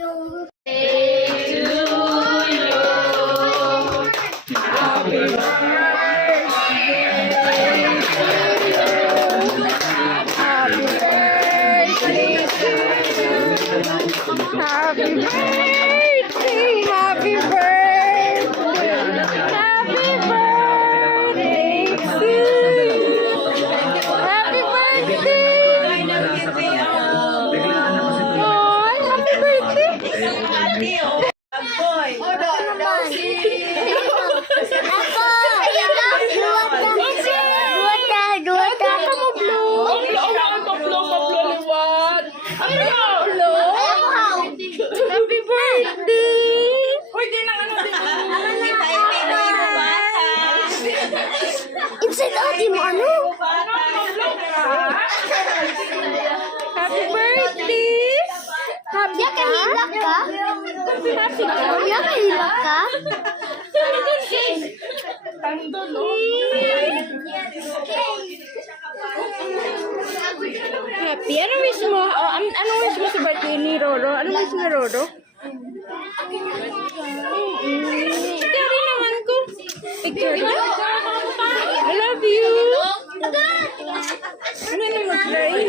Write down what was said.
Happy birthday! Happy birthday! Happy birthday to you! Happy birthday! Oh, happy birthday! Happy birthday! Inside out yung ano? Happy birthday! Happy ka? Hilak ka? Happy ka? Hilak ka? Happy? Ano wish mo? Oh, ano wish mo sa birthday ni Roro? Ano wish ni Roro? Ito rin naman ko. Picture niya? I love you. Ano naman, Clay?